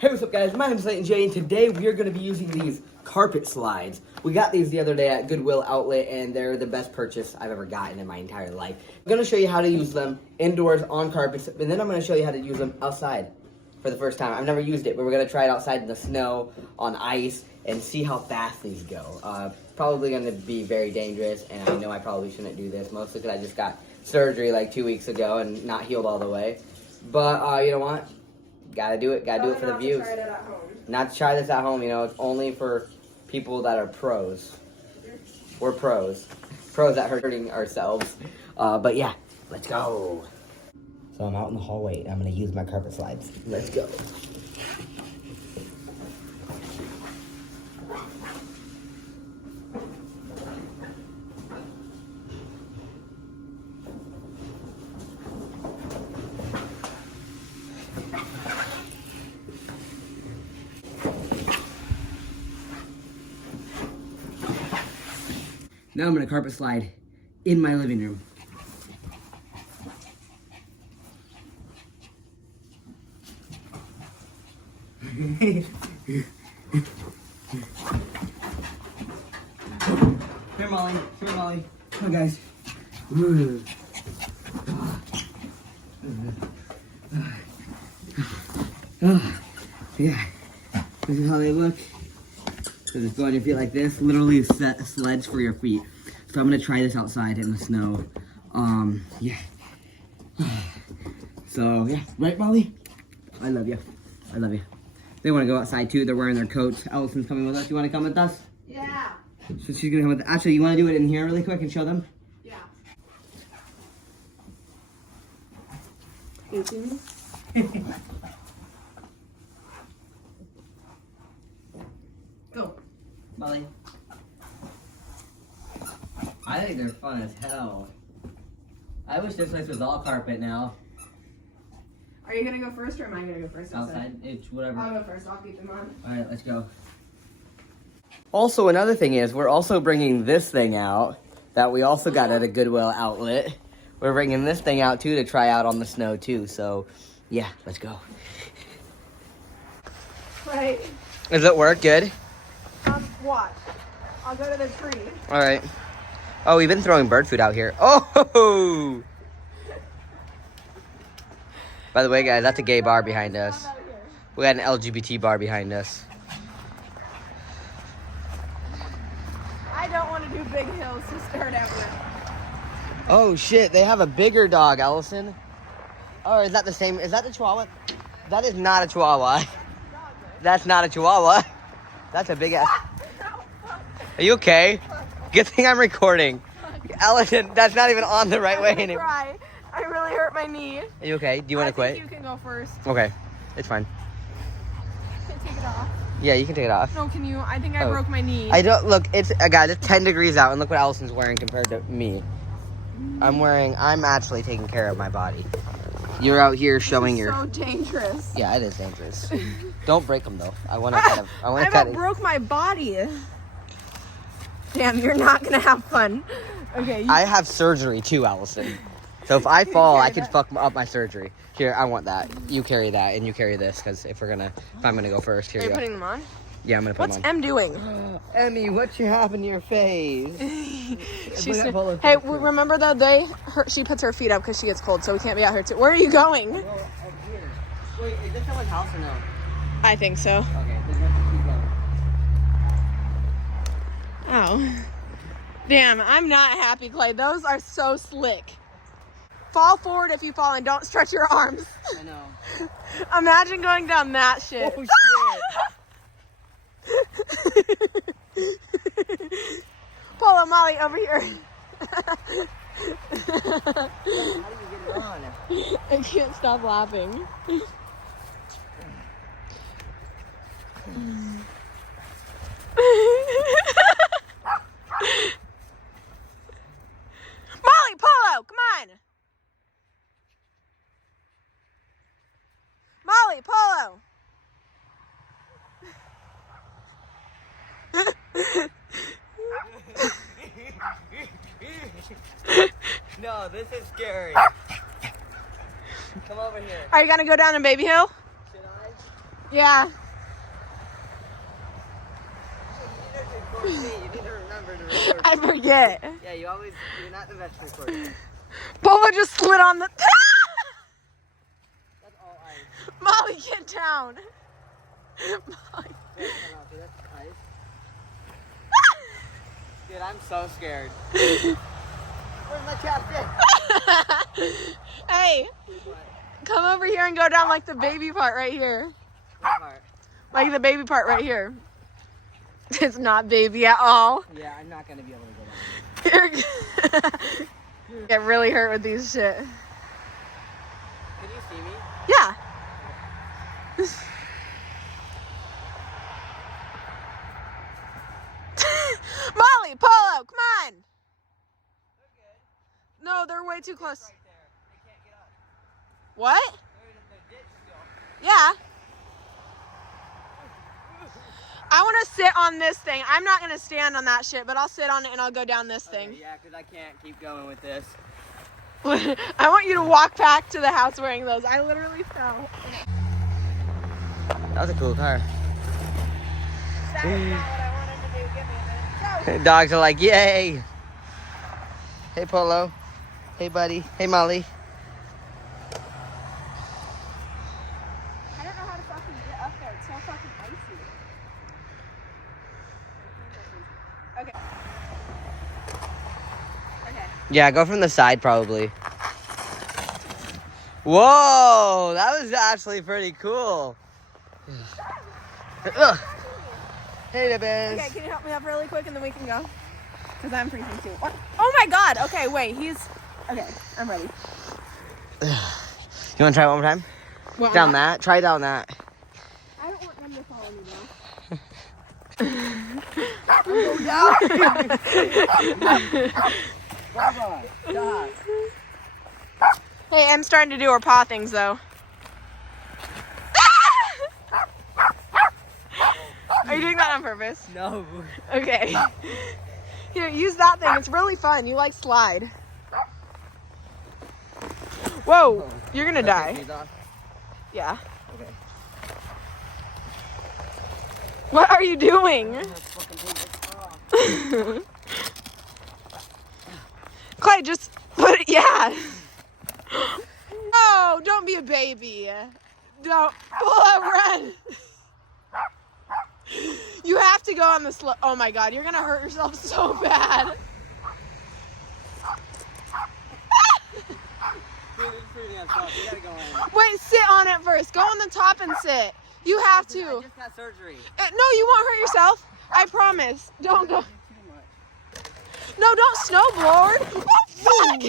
Hey, what's up guys? My name is Leighton J, and today we are going to be using these carpet slides. We got these the other day at Goodwill Outlet, and they're the best purchase I've ever gotten in my entire life. I'm going to show you how to use them indoors on carpets, and then I'm going to show you how to use them outside for the first time. I've never used it, but we're going to try it outside in the snow, on ice, and see how fast these go. Probably going to be very dangerous, and I know I probably shouldn't do this, mostly because I just got surgery like 2 weeks ago and not healed all the way. But you know what? Gotta do it for the views. Not to try this at home, you know, it's only for people that are pros. We're pros. Pros at hurting ourselves. But yeah, let's go. So I'm out in the hallway and I'm gonna use my carpet slides. Let's go. Now I'm gonna carpet slide in my living room. Here, Molly. Here, Molly. Come on, guys. Yeah. This is how they look. So just go on your feet like this. Literally a sledge for your feet. So I'm gonna try this outside in the snow. Yeah. So yeah, right, Molly? I love you. I love you. They want to go outside too. They're wearing their coats. Allison's coming with us. You want to come with us? Yeah. So she's gonna come with. Actually, you want to do it in here really quick and show them? Yeah. You see me? Go. Molly. I think they're fun as hell. I wish this place was all carpet now. Are you gonna go first or am I gonna go first? Outside, it's whatever. I'll go first. I'll keep them on. All right, let's go. Also, another thing is we're also bringing this thing out that we also got at a Goodwill Outlet. We're bringing this thing out too to try out on the snow too. So, yeah, let's go. Right. Does it work good? Watch. I'll go to the tree. All right. Oh, we've been throwing bird food out here. Oh! By the way, guys, that's a gay bar behind us. We got an LGBT bar behind us. I don't want to do big hills to start out with. Oh, shit. They have a bigger dog, Allison. Oh, is that the same? Is that the Chihuahua? That is not a Chihuahua. That's not a Chihuahua. That's a big ass. Are you okay? Good thing I'm recording. Allison, that's not even on the right way anymore. Cry. I really hurt my knee. Are you okay? Do you want to quit? You can go first. Okay. It's fine. Can I take it off? Yeah, you can take it off. No, can you? I think I broke my knee. I don't, look, it's, guys, it's 10 degrees out, and look what Allison's wearing compared to me. I'm actually taking care of my body. You're out here showing your... so dangerous. Yeah, it is dangerous. Don't break them, though. I want to kind of... I about broke my body. Damn, you're not going to have fun. Okay. I have surgery, too, Allison. So if I fall, I can fuck up my surgery. Here, I want that. You carry that, and you carry this, because if I'm gonna go first, here you go. Are you putting them on? Yeah, I'm gonna put them on. What's M doing? Emmy, what you have in your face? Hey, remember though, she puts her feet up because she gets cold, so we can't be out here too. Where are you going? Well, up here. Wait, is this someone's house or no? I think so. Okay, then we have to keep going. Oh. Damn, I'm not happy, Clay. Those are so slick. Fall forward if you fall and don't stretch your arms. I know. Imagine going down that shit. Oh, shit. Polo Molly over here. How do you get it on? I can't stop laughing. Molly, Polo, come on. Molly, Polo. No, this is scary. Come over here. Are you gonna go down in Baby Hill? Should I? Yeah. You need to remember to record. I forget. Yeah, you're not the best recorder. Boba just slid on the. That's all ice. Molly, get down. Molly. That's ice. Dude, I'm so scared. Where's my chapstick? Hey, come over here and go down like the baby part right here. What part? Like the baby part right here. It's not baby at all. Yeah, I'm not gonna be able to go down. You're get really hurt with these shit. Can you see me? Yeah. Molly, Polo, come on. They're good. No, they're way too close. Right there. They can't get up. What? They're in the ditch still. Yeah. I want to sit on this thing. I'm not going to stand on that shit, but I'll sit on it and I'll go down this thing. Yeah, because I can't keep going with this. I want you to walk back to the house wearing those. I literally fell. That was a cool car. That is not what I wanted to do. Give me a minute. Go. Dogs are like, yay. Hey, Polo. Hey, buddy. Hey, Molly. I don't know how to fucking get up there. It's so fucking icy. Okay. Okay. Yeah, go from the side, probably. Whoa, that was actually pretty cool. Ugh. Hey, Bibbins. Okay, can you help me up really quick and then we can go? Because I'm freezing too. What? Oh my god! Okay, wait, okay, I'm ready. You want to try it one more time? What, Down that? Try down that. I don't want them to follow me though. Hey, I'm starting to do her paw things though. Are you doing that on purpose? No. Okay. Here, use that thing. It's really fun. You like slide. Whoa, you're gonna die. Yeah. Okay. What are you doing? Clay, just put it, yeah. No, don't be a baby. Don't pull up, run. You have to go on the slope. Oh my god, you're gonna hurt yourself so bad. Wait, sit on it first. Go on the top and sit. You have to. I just got surgery. No, you won't hurt yourself. I promise. Don't go. No, don't snowboard. Oh, fuck.